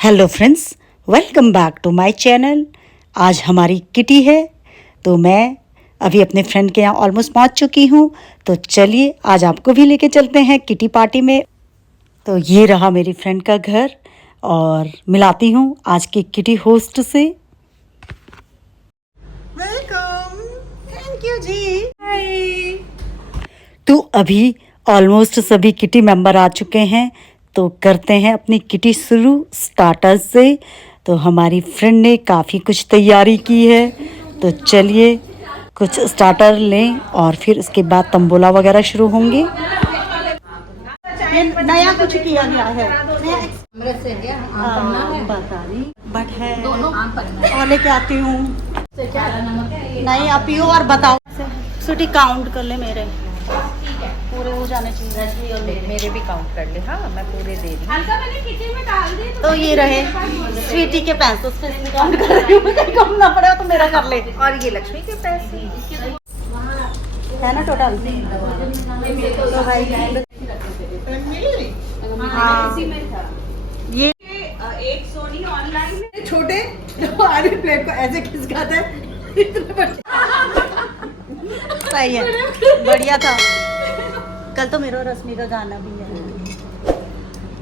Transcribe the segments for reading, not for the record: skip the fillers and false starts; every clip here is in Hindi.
Hello friends, welcome back to my channel. आज हमारी किटी है, तो मैं अभी अपने फ्रेंड के यहाँ ऑलमोस्ट पहुँच चुकी हूँ। तो चलिए आज आपको भी लेके चलते हैं किटी पार्टी में। तो ये रहा मेरी फ्रेंड का घर और मिलाती हूँ आज की किटी होस्ट से। वेलकम, थैंक यू जी। हाय। तो अभी ऑलमोस्ट सभी किटी मेंबर आ चुके हैं, तो करते हैं अपनी किटी शुरू स्टार्टर्स से। तो हमारी फ्रेंड ने काफ़ी कुछ तैयारी की है, तो चलिए कुछ स्टार्टर लें और फिर उसके बाद तंबोला वगैरह शुरू होंगे। ये नया कुछ किया गया है, पता नहीं बट है और लेके आती हूँ। नहीं आप पियो और बताओ। सुटी काउंट कर ले, मेरे पूरे हो जाने चाहिए। मेरे भी काउंट कर ले। हाँ मैं पूरे दे रही। तो ये रहे स्वीटी के पैसे, उस पे काउंट कर रही हूँ, कहीं कम ना पड़े तो मेरा कर ले। और ये लक्ष्मी के पैसे है ना टोटल। तो भाई हाँ, ये एक सोनी ऑनलाइन छोटे तो आधी प्लेट को ऐसे खिसकाते हैं। सही है, बढ़िया था। कल तो मेरा रश्मि का गाना भी है,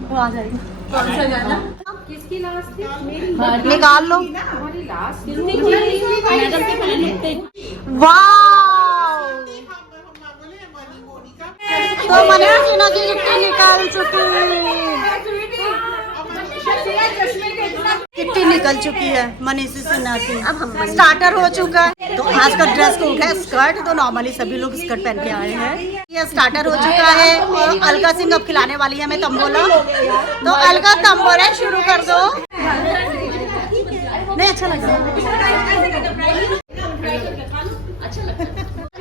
वो आ जाएगा। कौन सा गाना? किसकी लास्ट थी? मेरी निकाल लो। हमारी लास्ट किसने की? वाह, तो मनीषा की किट्टी निकाल किट्टी निकल चुकी है मनीषा सिन्हा की। अब हम स्टार्टर हो चुका है। तो आज का ड्रेस कोड है स्कर्ट, तो नॉर्मली सभी लोग स्कर्ट पहन के आए हैं। ये स्टार्टर हो चुका है और अलका सिंह अब खिलाने वाली है हमें तंबोला। तो अलका तंबोला शुरू कर दो। नहीं अच्छा लग रहा है,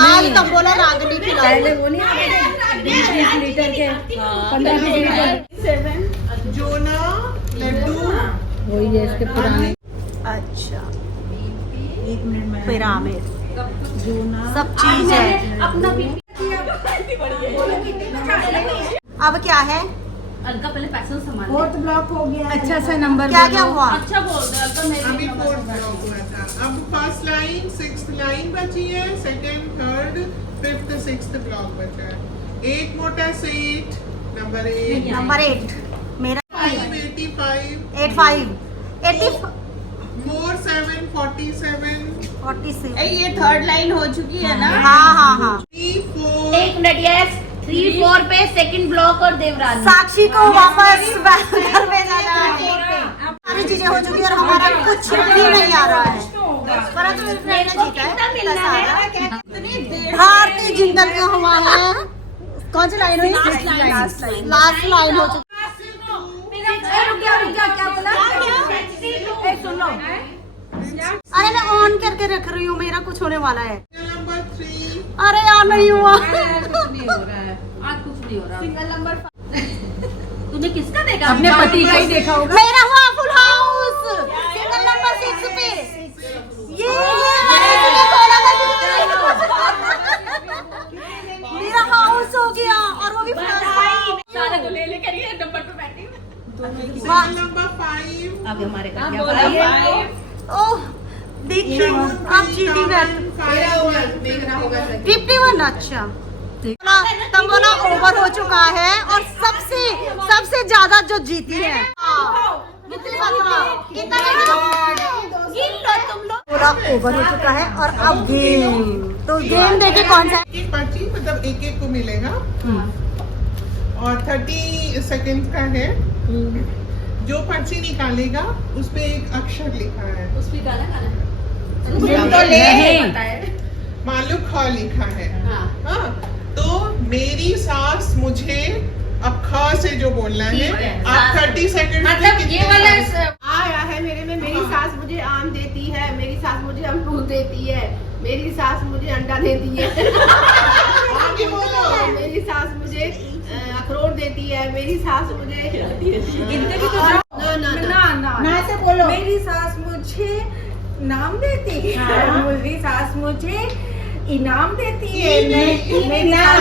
आज तंबोला रागनी खिलाएंगे। वो नहीं 20 लीटर के 15-20 लीटर जोना लड्डू वही है इसके पुराने। अच्छा, पिरामिड सब चीज है। अब क्या है? अलका पहले पैसे संभाल। फोर्थ ब्लॉक हो गया। अच्छा सा नंबर क्या क्या हुआ? अच्छा बोल रहे अलका। अभी फोर्थ ब्लॉक हुआ था। अब फर्स्ट लाइन, सिक्स्थ लाइन बची है, second, third, fifth, sixth block बचा है। एक मोटा सेट नंबर 8 मेरा 85 85 मोर 7 47 46। ये थर्ड लाइन हो चुकी है ना? हाँ हाँ हाँ। 3 4 एक मिनट। यस 3-4 पे सेकंड ब्लॉक और देवरानी। साक्षी को वापस घर भेजा जाए। सारी चीजें हो चुकी है और हमारा कुछ भी नहीं आ रहा है, परंतु मेरी फ्रेंड ने जीता है। भारतीय जिंदल का हुआ है। कौन सी लाइन हुई? लास्ट लाइन हो चुकी। अरे मैं ऑन करके रख रही हूँ, मेरा कुछ होने वाला है। नंबर 3 अरे यार नहीं हुआ। आज कुछ नहीं हो रहा। सिंगल नंबर तूने किसका देखा? अपने पति का ही देखा होगा। मेरा हुआ फुल हाउस सिंगल नंबर 6 पे। ये मेरा हाउस हो गया और वो भी सारे को ले लेकर ये नंबर पे बैठी हूँ। नंबर 5 अब हमारे घर क्या? ओह देखिए आप चीटिंग कर 51। अच्छा तंबोला ओवर हो चुका है और सबसे ज्यादा जो जीती है पूरा ओवर हो चुका है। और अब गेम, तो गेम देखे कौन सा? एक पर्ची मतलब एक को मिलेगा और 30 सेकंड का है। जो पर्ची निकालेगा उस पे एक अक्षर लिखा है। उस पे गाना मालूम ख लिखा है। हाँ, तो मेरी सास मुझे अब ख से जो बोलना है। आप 30 सेकंड मतलब ये वाला आया है मेरे में। मेरी सास मुझे आम देती है, मेरी सास मुझे अमरूद देती है, मेरी सास मुझे अंडा देती है। आगे बोलो। मेरी सास मुझे अखरोट देती है, मेरी सास मुझे ना से बोलो। मेरी सास मुझे नाम देती है, मेरी सास मुझे इनाम देती है। मेरी सास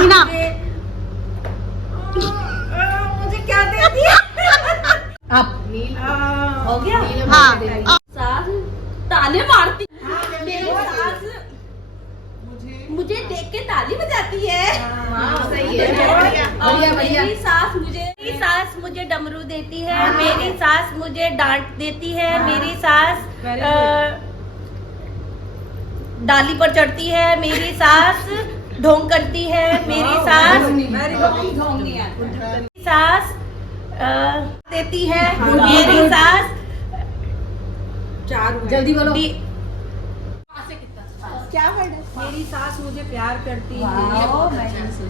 मुझे क्या देती है? आप हो गया? हाँ। सास ताले मारती, मेरी वो सास मुझे मुझे देख के ताली बजाती है। सही है। और मेरी सास मुझे डमरू देती है, मेरी सास मुझे डांट देती है, मेरी सास डाली पर चढ़ती है, मेरी सास ढोंग करती है, मेरी सास देती है, मेरी सास जल्दी बोलो। क्या मेरी सास मुझे प्यार करती है,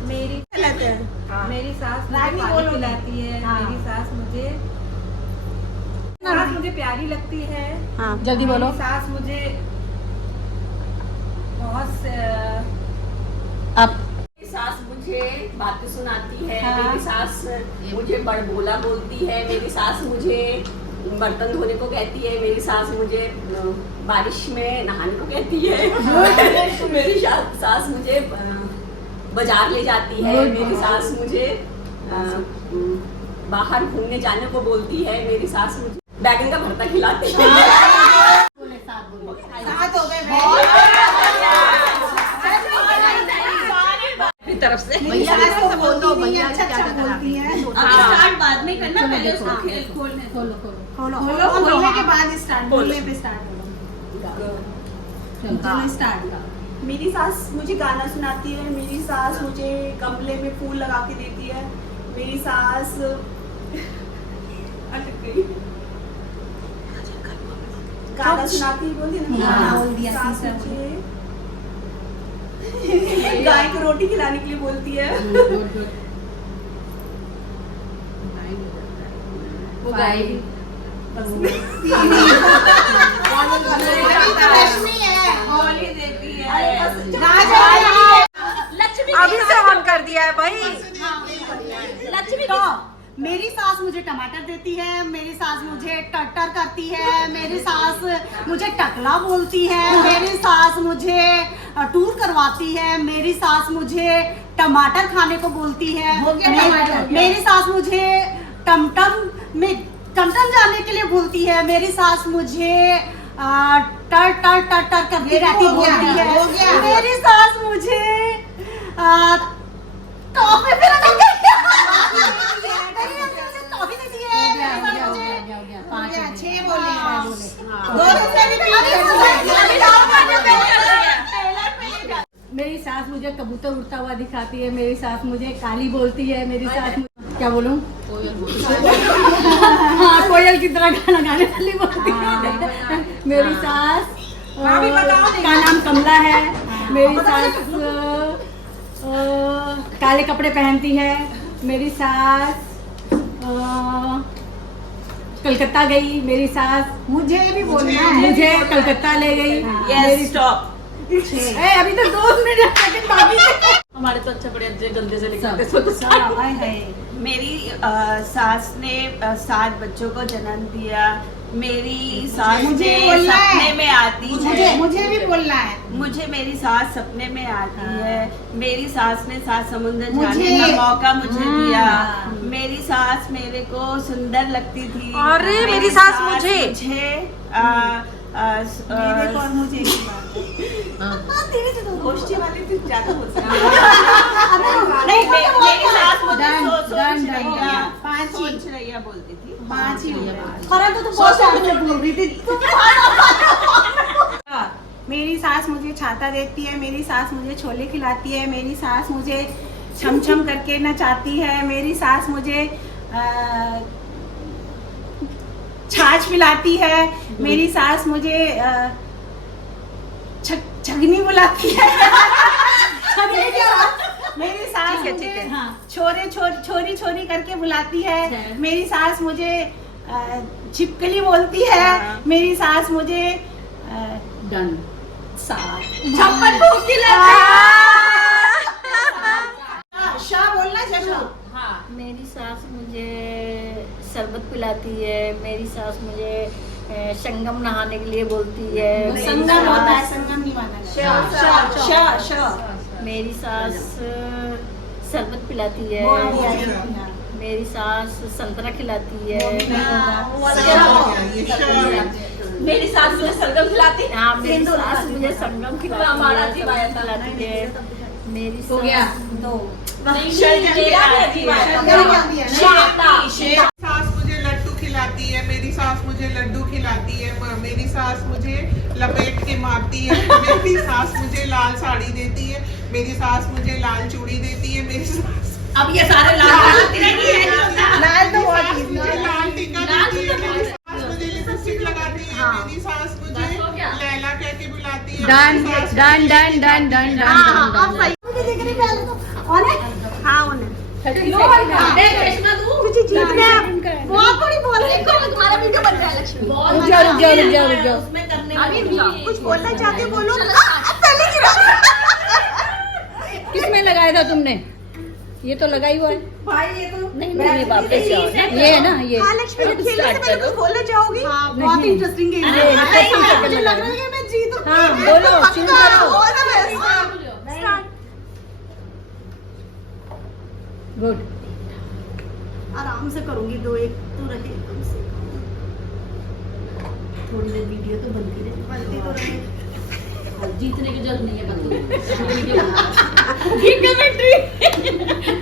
मेरी सास मुझे पानी पिलाती है, मेरी सास मुझे प्यारी लगती है। जल्दी बोलो। मेरी सास मुझे बहुत अब मेरी सास मुझे बातें सुनाती है, मेरी सास मुझे बड़बोला बोलती है, मेरी सास मुझे बर्तन धोने को कहती है, मेरी सास मुझे बारिश में नहाने को कहती है, मेरी सास मुझे बाजार ले जाती है, मेरी सास मुझे बाहर घूमने जाने को बोलती है, मेरी सास मुझे बैगन का भरता खिलाती है। साथ हो गए तरफ से भैया बोल दो, भैया अच्छा बोलती है। स्टार्ट बाद में करना, पहले उसको खेल खोलने खोलने के बाद स्टार्ट, बोलने पे स्टार्ट करो। चलो स्टार्ट। मेरी सास मुझे गाना सुनाती है, मेरी सास मुझे गमले में फूल लगा के देती है, मेरी सास अटक गई, गाना सुनाती है, बोलती है ना, बोल दिया, सास तीसरा मुझे गाय को रोटी खिलाने के लिए बोलती है। वो गाय अभी से ऑन कर दिया है भाई। लक्ष्मी तो मेरी सास मुझे टमाटर देती है, मेरी सास मुझे टटर करती है, मेरी सास मुझे टकला बोलती है, मेरी सास मुझे टूर करवाती है, मेरी सास मुझे टमाटर खाने को बोलती है, मेरी सास मुझे टमटम जाने के लिए बोलती है, मेरी सास मुझे टर टर टर टर करती रहती बोलती है, मेरी सास मुझे टॉफी टॉफी देती है। 6 बोले। मेरी सास मुझे कबूतर उड़ता हुआ दिखाती है, मेरी सास मुझे काली बोलती है, मेरी सास क्या बोलूं, हाँ कोयल की तरह गाना गाने वाली बोलती है। मेरी सास का नाम कमला है, मेरी सास काले कपड़े पहनती है, मेरी सास कलकत्ता गई, मेरी सास मुझे भी बोलना है। मुझे कलकत्ता ले गई। मेरी स्टॉप। अभी तो 2 मिनट सेकंड बाकी है। हमारे तो अच्छा बड़े गंदे से लिखते मेरी सास ने 7 बच्चों को जन्म दिया, मेरी सास मुझे ने बोलना है। सपने में आती है, मुझे भी बोलना है। मुझे मेरी सास सपने में आती है, मेरी सास ने 7 समुद्र मुझे- जाने का मौका मुझे दिया, मेरी सास मेरे को सुंदर लगती थी। अरे, मेरी सास मुझे मेरे को और मुझे गोष्ठी वाली थी, ज्यादा बोल सकती नहीं, मेरी सास मुझे सोच रही है बोलती थी। 5 ही हो गए। परंतु तुम बहुत प्यार से बोल रही थी। मेरी सास मुझे छाता देती है, मेरी सास मुझे छोले खिलाती है, मेरी सास मुझे छम छम करके नचाती है, मेरी सास मुझे छाछ पिलाती है, मेरी सास मुझे छगनी बुलाती है। मेरी सास मुझे छोरी छोरी करके बुलाती है, मेरी सास मुझे छिपकली बोलती है, मेरी सास मुझे छप्पन भोग खिलाती है। शाह बोलना जरूर। मेरी सास मुझे शरबत पिलाती है, मेरी सास मुझे संगम नहाने के लिए बोलती है, संगम होता है, संगम नहीं माना मेरी सास शरबत पिलाती है, मेरी सास संतरा खिलाती है। मेरी सास मुझे सरगम खिलाती है। हाँ, मेरी सास मुझे संगम खिलाती है। मेरी हो गया दो। सास मुझे लड्डू खिलाती है, मेरी सास मुझे लड्डू खिलाती है, मेरी सास मुझे लपेट के मारती है, मेरी सास मुझे लाल साड़ी देती है, मेरी सास मुझे लाल चूड़ी देती है, मेरी सास अब ये सारे लाल लाल तो मुझे लाल टीका देती है, मेरी सास मुझे लिपस्टिक लगाती है, मेरी सास मुझे लैला कह के बुलाती है। Done done done done done done. आप सही मुझे देख रही पहले तो हाँ उन्हें बहुत बड़ी बोल रही तुम्हारा वीडियो बन रहा है लक्ष्मी। उसमें करने वाली कुछ बोलना चाहते हो बोलो। किसमें लगाया था तुमने? ये तो लगाई हुआ है भाई ये तो नहीं नहीं वापस जाओ ना, ये है ना ये। हाँ लक्ष्मी खेलने से पहले कुछ बोलना चाहोगी? हाँ बहुत इंटरेस्टिंग गेम है। मुझे लग रहा है कि मैं जीतूंगी। हाँ बोलो शुरू करो। गुड। आराम से करूंगी, दो एक तो रहे कम से कम। थोड़ी देर वीडियो तो बनती रहे, बनती तो रहे। जीतने की जरूरत नहीं है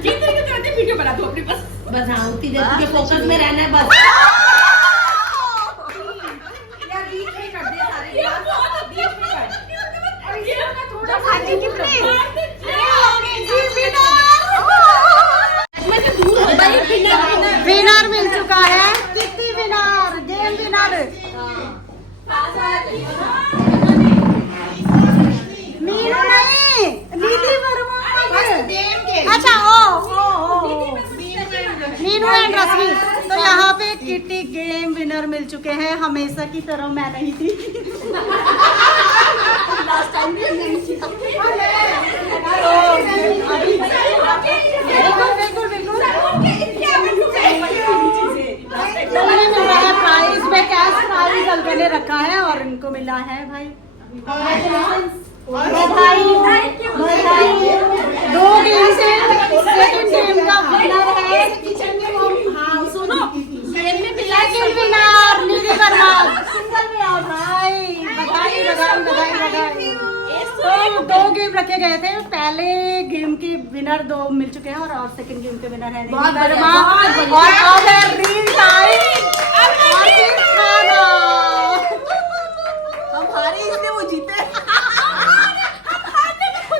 जीतने के चलते वीडियो बना दो अपने पास। बस। हाँ उतनी देर तुझे फोकस में रहना है बस। विनर मिल चुका है, कितनी विनर, गेम विनर मीनू नहीं, निधि वर्मा। अच्छा ओ मीनू एंड रश्मि। तो यहाँ पे किटी गेम विनर मिल चुके हैं। हमेशा की तरह मैं नहीं थी। बिल्कुल बिल्कुल प्राइज में कैश प्राइज अलग ने रखा है और इनको मिला है भाई बधाई। दो गेम से सेकंड गेम का विनर है। हाँ सुनो, गेम में मिला सेकंड विनर निधि वर्मा, सिंगल में आओ भाई। बधाई बधाई बधाई बधाई। तो दो गेम रखे गए थे, पहले गेम के विनर दो मिल चुके हैं और सेकंड गेम के विनर है निधि वर्मा। और अब है रील टाइम। हमारे इसलिए वो जीते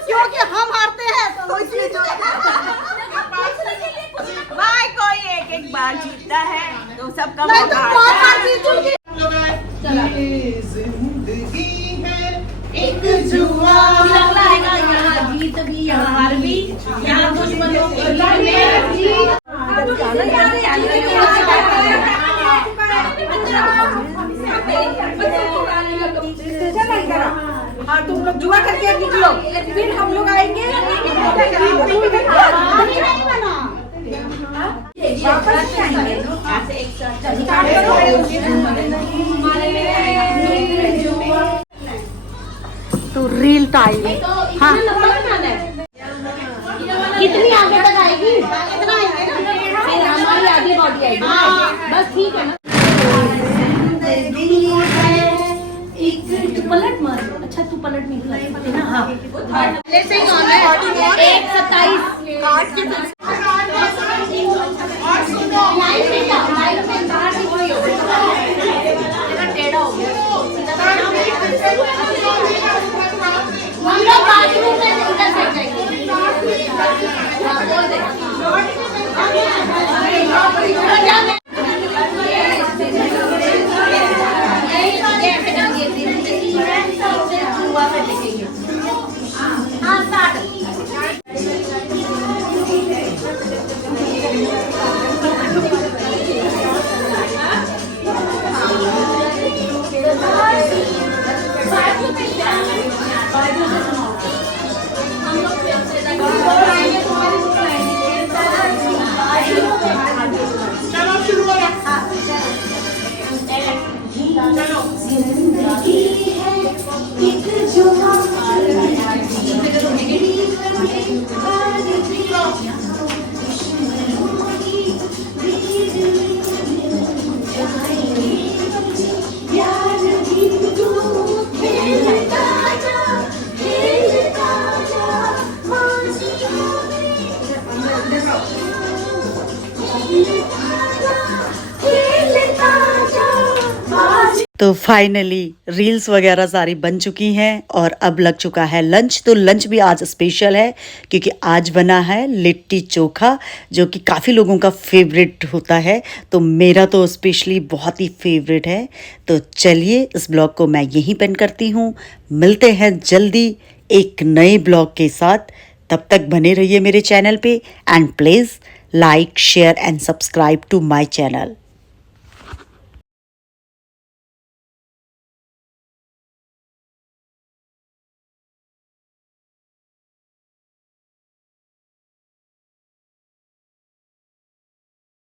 क्योंकि हम हारते हैं तो इसलिए जो भाई कोई एक एक बार जीतता है तो सबका नहीं तो मौका बहुत आता बार है। जीतूंगी। ये जिंदगी है एक जुआ। यहाँ जीत भी यहाँ हार भी, यहाँ दुश्मनों के और तुम लोग जुआ करके निकलो, फिर हम लोग आएंगे तो रील टाइम। हाँ कितनी आगे तक आएगी? इतना आएंगे ना, फिर हमारी आगे बॉडी आएगी। बस ठीक है ना। तू पलट मार। अच्छा तू पलट नहीं सकती ना। हाँ पहले से ही कौन है? 1:27 काट के लाइट में जाओ, लाइट में बाहर निकलो। तेरा टेढ़ा हो गया। हम लोग बाथरूम में इधर बैठ जाएंगे। हाँ, बोल दे। हाँ स्टार्ट। हम लोग तो फाइनली रील्स वगैरह सारी बन चुकी हैं और अब लग चुका है लंच। तो लंच भी आज स्पेशल है क्योंकि आज बना है लिट्टी चोखा, जो कि काफ़ी लोगों का फेवरेट होता है। तो मेरा तो स्पेशली बहुत ही फेवरेट है। तो चलिए इस ब्लॉग को मैं यहीं पेंड करती हूँ। मिलते हैं जल्दी एक नए ब्लॉग के साथ। तब तक बने रहिए मेरे चैनल पे and please like share and subscribe to my channel.